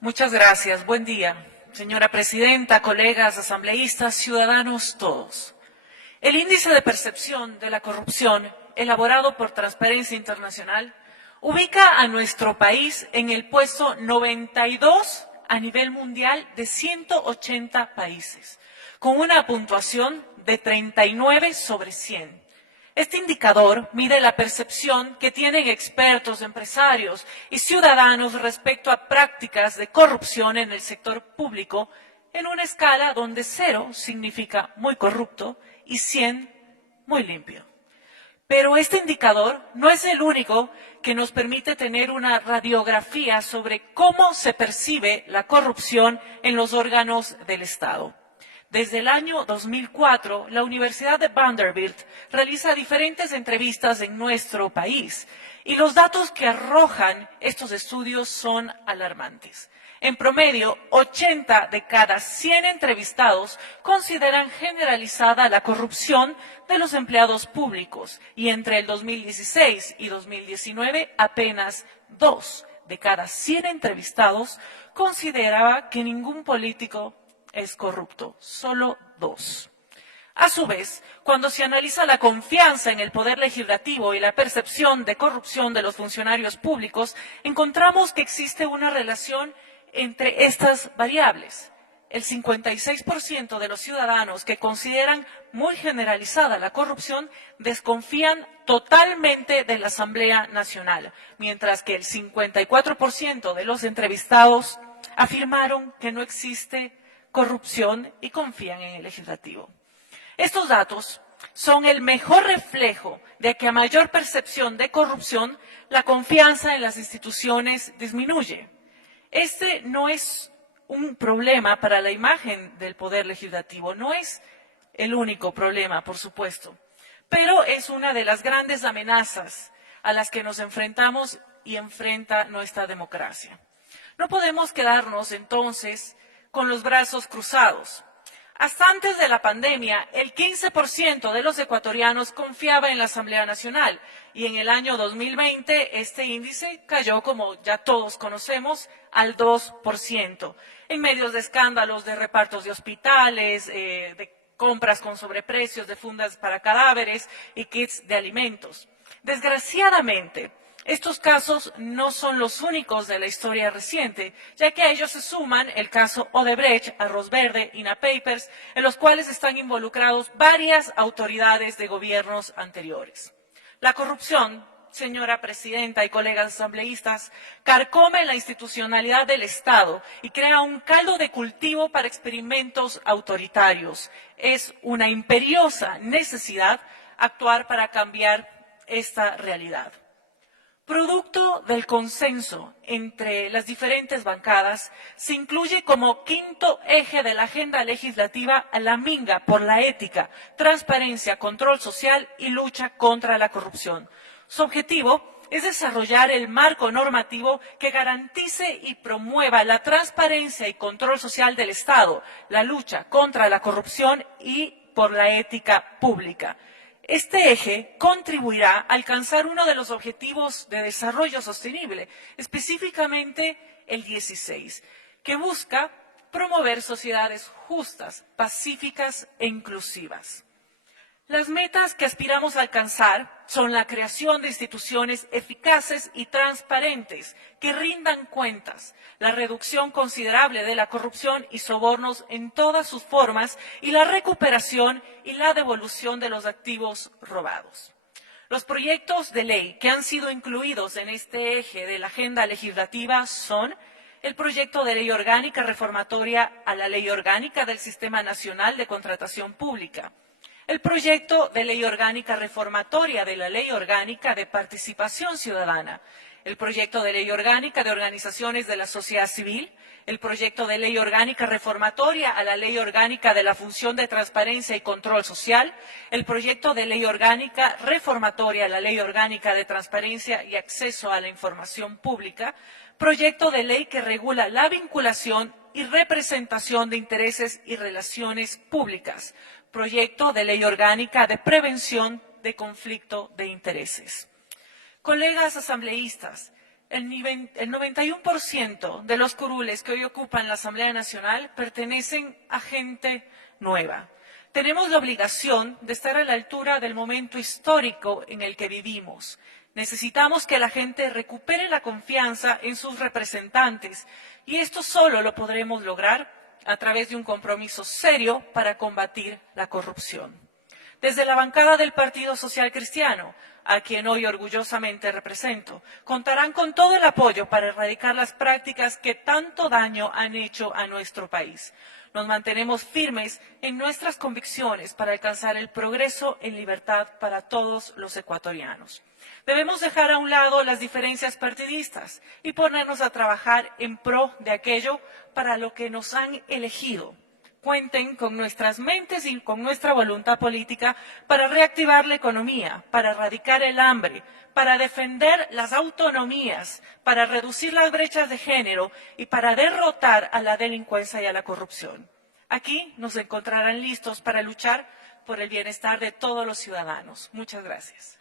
Muchas gracias. Buen día. Señora Presidenta, colegas, asambleístas, ciudadanos todos. El índice de percepción de la corrupción, elaborado por Transparencia Internacional, ubica a nuestro país en el puesto 92 a nivel mundial de 180 países, con una puntuación de 39 sobre 100. Este indicador mide la percepción que tienen expertos, empresarios y ciudadanos respecto a prácticas de corrupción en el sector público en una escala donde 0 significa muy corrupto y 100 muy limpio. Pero este indicador no es el único que nos permite tener una radiografía sobre cómo se percibe la corrupción en los órganos del Estado. Desde el año 2004, la Universidad de Vanderbilt realiza diferentes entrevistas en nuestro país y los datos que arrojan estos estudios son alarmantes. En promedio, 80 de cada 100 entrevistados consideran generalizada la corrupción de los empleados públicos y entre el 2016 y 2019 apenas 2 de cada 100 entrevistados consideraba que ningún político es corrupto, solo 2. A su vez, cuando se analiza la confianza en el poder legislativo y la percepción de corrupción de los funcionarios públicos, encontramos que existe una relación entre estas variables. El 56% de los ciudadanos que consideran muy generalizada la corrupción desconfían totalmente de la Asamblea Nacional, mientras que el 54% de los entrevistados afirmaron que no existe corrupción y confían en el legislativo. Estos datos son el mejor reflejo de que a mayor percepción de corrupción, la confianza en las instituciones disminuye. Este no es un problema para la imagen del Poder Legislativo, no es el único problema, por supuesto, pero es una de las grandes amenazas a las que nos enfrentamos y enfrenta nuestra democracia. No podemos quedarnos entonces con los brazos cruzados. Hasta antes de la pandemia, el 15% de los ecuatorianos confiaba en la Asamblea Nacional y en el año 2020 este índice cayó, como ya todos conocemos, al 2%, en medio de escándalos de repartos de hospitales, de compras con sobreprecios de fundas para cadáveres y kits de alimentos. Desgraciadamente, estos casos no son los únicos de la historia reciente, ya que a ellos se suman el caso Odebrecht, Arroz Verde, INA Papers, en los cuales están involucrados varias autoridades de gobiernos anteriores. La corrupción, señora Presidenta y colegas asambleístas, carcome la institucionalidad del Estado y crea un caldo de cultivo para experimentos autoritarios. Es una imperiosa necesidad actuar para cambiar esta realidad. Producto del consenso entre las diferentes bancadas, se incluye como quinto eje de la agenda legislativa a la minga por la ética, transparencia, control social y lucha contra la corrupción. Su objetivo es desarrollar el marco normativo que garantice y promueva la transparencia y control social del Estado, la lucha contra la corrupción y por la ética pública. Este eje contribuirá a alcanzar uno de los objetivos de desarrollo sostenible, específicamente el 16, que busca promover sociedades justas, pacíficas e inclusivas. Las metas que aspiramos a alcanzar son la creación de instituciones eficaces y transparentes que rindan cuentas, la reducción considerable de la corrupción y sobornos en todas sus formas y la recuperación y la devolución de los activos robados. Los proyectos de ley que han sido incluidos en este eje de la agenda legislativa son el proyecto de ley orgánica reformatoria a la Ley Orgánica del Sistema Nacional de Contratación Pública, el proyecto de ley orgánica reformatoria de la Ley Orgánica de Participación Ciudadana, el proyecto de ley orgánica de organizaciones de la sociedad civil, el proyecto de ley orgánica reformatoria a la Ley Orgánica de la Función de Transparencia y Control Social, el proyecto de ley orgánica reformatoria a la Ley Orgánica de Transparencia y Acceso a la Información Pública, proyecto de ley que regula la vinculación y representación de intereses y relaciones públicas, proyecto de ley orgánica de prevención de conflicto de intereses. Colegas asambleístas, El 91% de los curules que hoy ocupan la Asamblea Nacional pertenecen a gente nueva. Tenemos la obligación de estar a la altura del momento histórico en el que vivimos. Necesitamos que la gente recupere la confianza en sus representantes y esto solo lo podremos lograr a través de un compromiso serio para combatir la corrupción. Desde la bancada del Partido Social Cristiano, a quien hoy orgullosamente represento, contarán con todo el apoyo para erradicar las prácticas que tanto daño han hecho a nuestro país. Nos mantenemos firmes en nuestras convicciones para alcanzar el progreso en libertad para todos los ecuatorianos. Debemos dejar a un lado las diferencias partidistas y ponernos a trabajar en pro de aquello para lo que nos han elegido. Cuenten con nuestras mentes y con nuestra voluntad política para reactivar la economía, para erradicar el hambre, para defender las autonomías, para reducir las brechas de género y para derrotar a la delincuencia y a la corrupción. Aquí nos encontrarán listos para luchar por el bienestar de todos los ciudadanos. Muchas gracias.